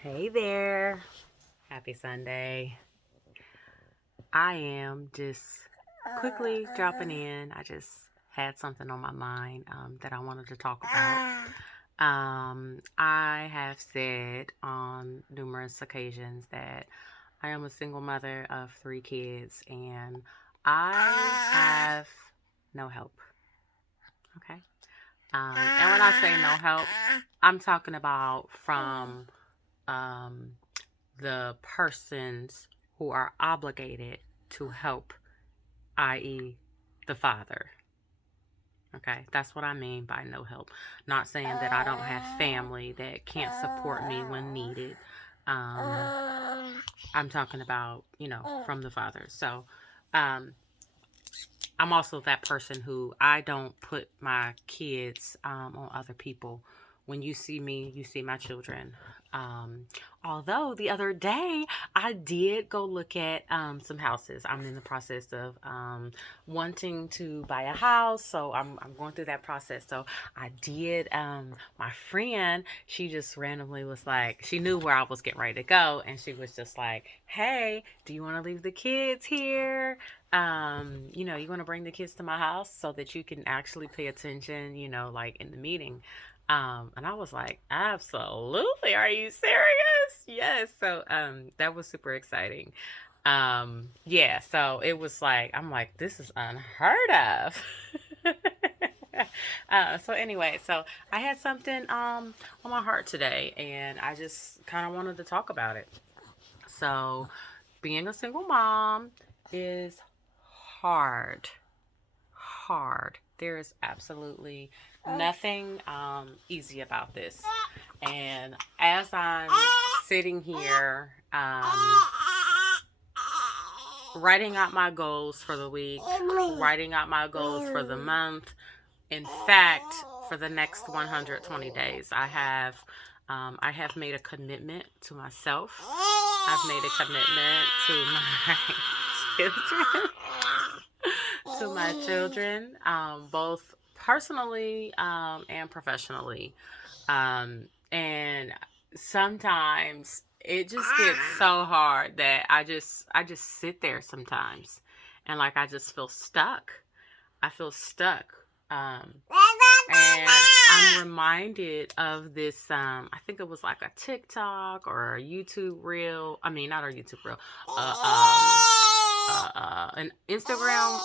Hey there. Happy Sunday. I am just quickly dropping in. I just had something on my mind that I wanted to talk about. I have said on numerous occasions that I am a single mother of three kids and I have no help. Okay. And when I say no help, I'm talking about from um, the persons who are obligated to help, i.e., the father. Okay, that's what I mean by no help. Not saying that I don't have family that can't support me when needed. I'm talking about, from the father. So, um, I'm also that person who I don't put my kids on other people. When you see me, you see my children. Um, Although the other day I did go look at some houses. I'm in the process of wanting to buy a house, so I'm going through that process. So I did. My friend, she just randomly was like, she knew where I was getting ready to go, and she was just like, "Hey, do you want to leave the kids here? You want to bring the kids to my house so that you can actually pay attention, like in the meeting." And I was like, absolutely. Are you serious? Yes. So, that was super exciting. Yeah. So it was like, I'm like, this is unheard of. So anyway, so I had something, on my heart today and I just kind of wanted to talk about it. So, being a single mom is hard. Hard. There is absolutely nothing easy about this. And as I'm sitting here writing out my goals for the week, writing out my goals for the month, in fact, for the next 120 days, I have made a commitment to myself. I've made a commitment to my children, to my children, both personally and professionally. And sometimes it just gets so hard that I just sit there sometimes, and like I just feel stuck. I feel stuck. And I'm reminded of this. I think it was like a TikTok or a YouTube reel. I mean, not a YouTube reel. An Instagram,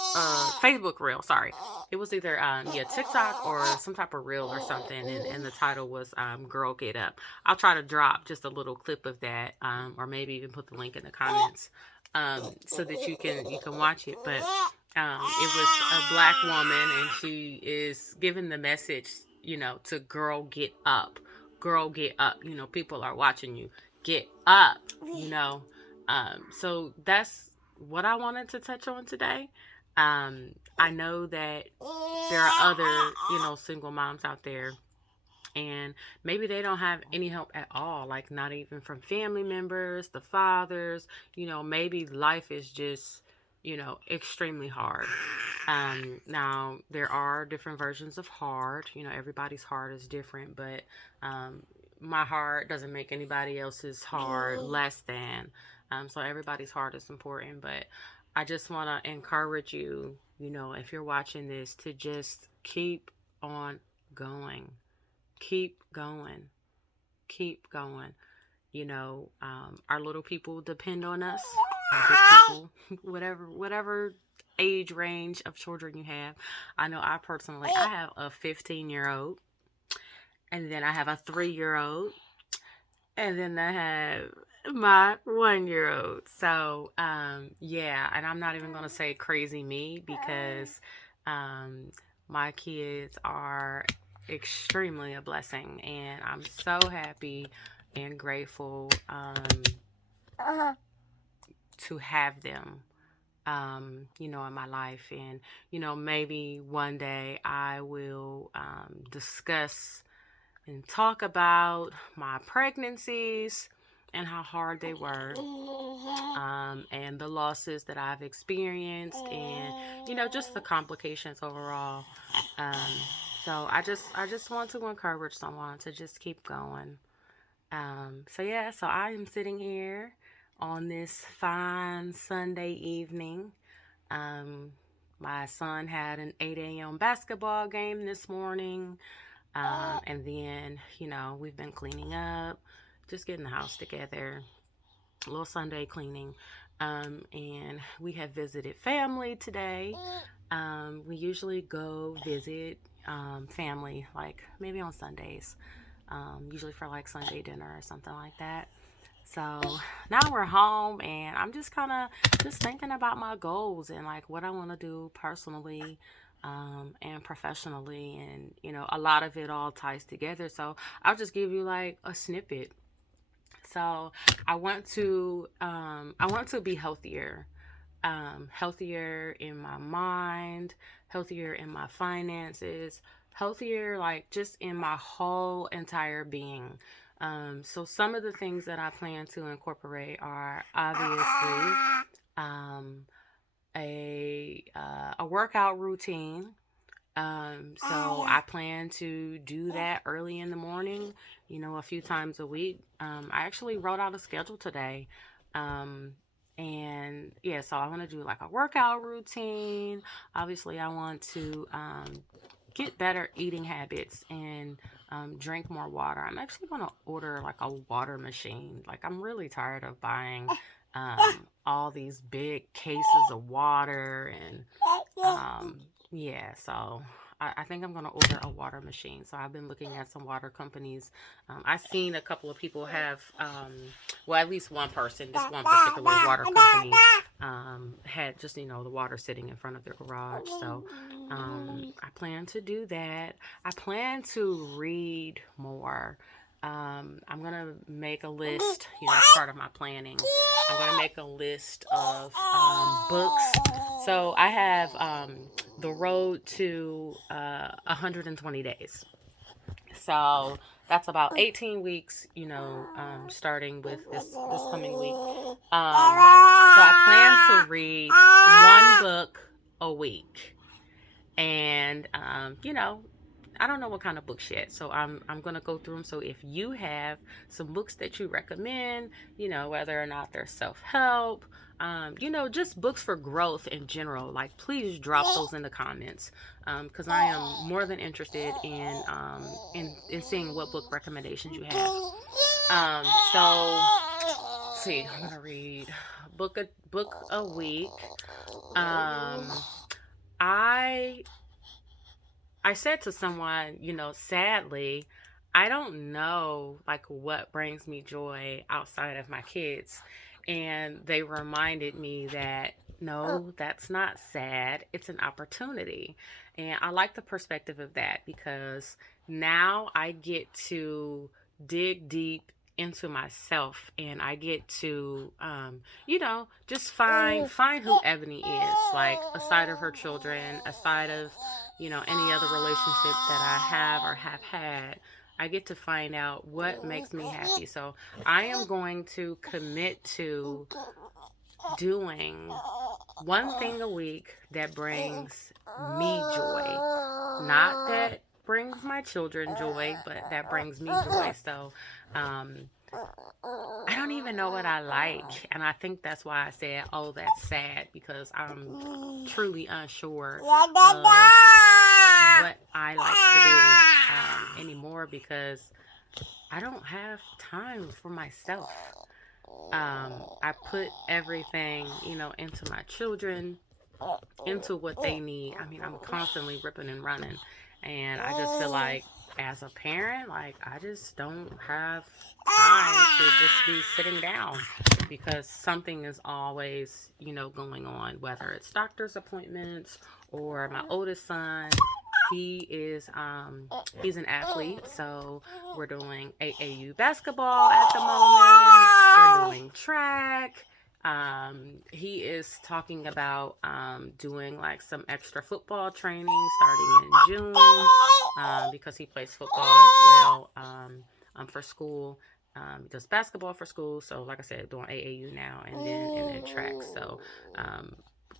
Facebook reel. Sorry, it was either yeah, TikTok or some type of reel or something. And the title was "Girl Get Up." I'll try to drop just a little clip of that, or maybe even put the link in the comments, so that you can watch it. But it was a black woman, and she is giving the message, to girl get up, girl get up. People are watching you. Get up. So that's what I wanted to touch on today. I know that there are other, single moms out there, and maybe they don't have any help at all, like not even from family members, the fathers. Maybe life is just, extremely hard. Now there are different versions of hard. Everybody's heart is different, but my heart doesn't make anybody else's heart less than. So everybody's heart is important, but I just want to encourage you, if you're watching this, to just keep on going. Keep going. Keep going. Our little people depend on us. Our big people, whatever age range of children you have. I know I have a 15-year-old, and then I have a 3-year-old, and then I have my 1-year-old. So, yeah, and I'm not even going to say crazy me because um, my kids are extremely a blessing, and I'm so happy and grateful to have them, in my life. And, maybe one day I will discuss and talk about my pregnancies and how hard they were, and the losses that I've experienced, and just the complications overall. Um, so I just want to encourage someone to just keep going. So yeah, so I am sitting here on this fine Sunday evening. Um, my son had an 8 a.m. basketball game this morning. And then, we've been cleaning up, just getting the house together, a little Sunday cleaning. And we have visited family today. We usually go visit family, like maybe on Sundays, usually for like Sunday dinner or something like that. So now we're home, and I'm just kind of just thinking about my goals and like what I want to do personally, and professionally, and a lot of it all ties together. So I'll just give you like a snippet. So I want to be healthier, healthier in my mind, healthier in my finances, healthier like just in my whole entire being. So some of the things that I plan to incorporate are obviously um, a workout routine. So I plan to do that early in the morning, a few times a week. I actually wrote out a schedule today. Um, and yeah, so I want to do like a workout routine. Obviously, I want to get better eating habits and drink more water. I'm actually going to order like a water machine. Like, I'm really tired of buying all these big cases of water and yeah, so I think I'm gonna order a water machine. So I've been looking at some water companies. I've seen a couple of people have, well, at least one person, this one particular water company, had just the water sitting in front of their garage. So I plan to do that. I plan to read more. I'm gonna make a list. As part of my planning. I'm gonna make a list of books. So I have the road to 120 days. So that's about 18 weeks. Starting with this coming week. So I plan to read one book a week, and I don't know what kind of books yet, so I'm gonna go through them. So if you have some books that you recommend, whether or not they're self help, just books for growth in general, like please drop those in the comments, because I am more than interested in seeing what book recommendations you have. So let's see, I'm gonna read book a week. Um, I I said to someone, sadly, I don't know like what brings me joy outside of my kids. And they reminded me that no, that's not sad. It's an opportunity. And I like the perspective of that because now I get to dig deep into myself, and I get to just find who Ebony is, like aside of her children, aside of any other relationship that I have or have had. I get to find out what makes me happy. So I am going to commit to doing one thing a week that brings me joy. Not that brings my children joy, but that brings me joy. So um, I don't even know what I like. And I think that's why I said, oh, that's sad, because I'm truly unsure of what I like to do anymore, because I don't have time for myself. I put everything, into my children, into what they need. I mean, I'm constantly ripping and running. And I just feel like as a parent, like I just don't have time to just be sitting down, because something is always, going on, whether it's doctor's appointments or my oldest son. He's an athlete, so we're doing AAU basketball at the moment. We're doing track. He is talking about doing like some extra football training starting in June, because he plays football as well, for school. He does basketball for school. So like I said, doing AAU now, and then track. So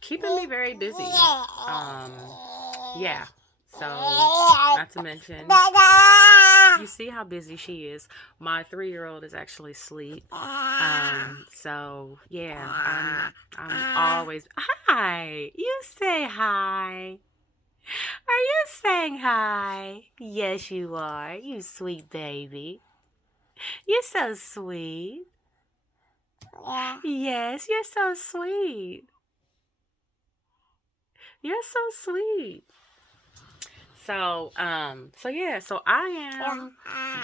keeping me very busy. Yeah. So not to mention You see how busy she is. My 3-year-old is actually asleep. So yeah, I'm always hi. You say hi. Are you saying hi? Yes, you are. You sweet baby. You're so sweet. Yes, you're so sweet. You're so sweet. So I am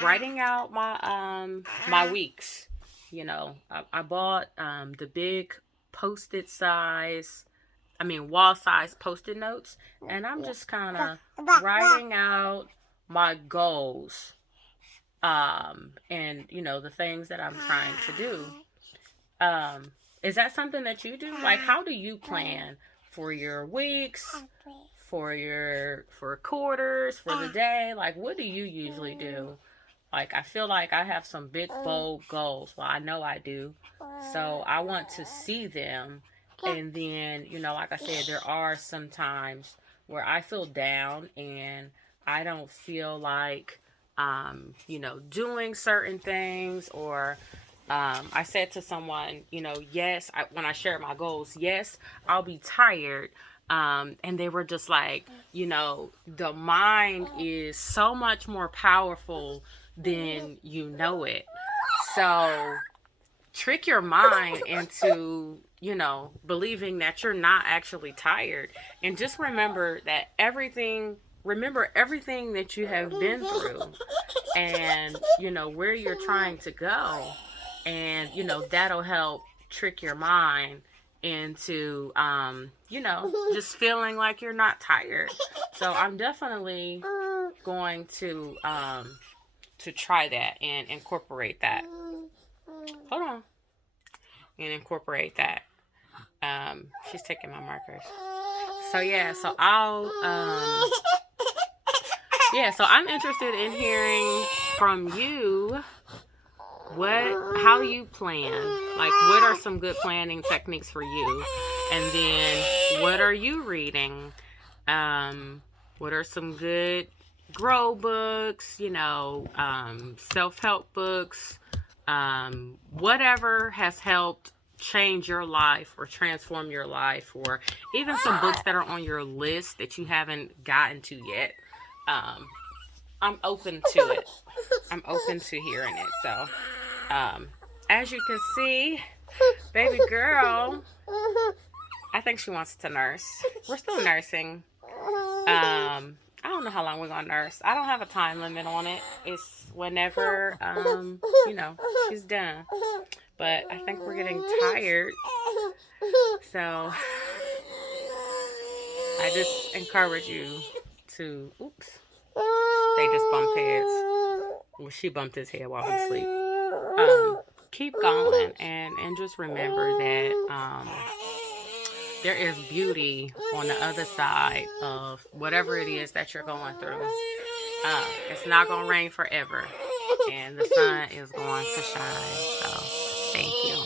writing out my weeks. I bought the big post-it size, wall size post-it notes, and I'm just kind of writing out my goals, and the things that I'm trying to do. Is that something that you do? Like, how do you plan for your weeks, for quarters, for the day? Like, what do you usually do? Like, I feel like I have some big, bold goals. Well, I know I do. So I want to see them. And then, like I said, there are some times where I feel down and I don't feel like, doing certain things. Or I said to someone, yes, when I share my goals, yes, I'll be tired. And they were just like, the mind is so much more powerful than you know it. So trick your mind into, believing that you're not actually tired. And just remember everything that you have been through, and, where you're trying to go. And, that'll help trick your mind into, just feeling like you're not tired. So I'm definitely going to try that and incorporate that. Hold on. And incorporate that. She's taking my markers. So yeah, so so I'm interested in hearing from you how you plan. Like, what are some good planning techniques for you? And then what are you reading? What are some good grow books, self-help books, whatever has helped change your life or transform your life, or even some books that are on your list that you haven't gotten to yet. I'm open to it. I'm open to hearing it. So, as you can see, baby girl, I think she wants to nurse. We're still nursing. I don't know how long we're gonna nurse. I don't have a time limit on it. It's whenever, she's done. But I think we're getting tired. So I just encourage you to, oops, they just bumped heads. Well, she bumped his head while he's asleep. Keep going and just remember that there is beauty on the other side of whatever it is that you're going through. It's not going to rain forever, and the sun is going to shine. So thank you.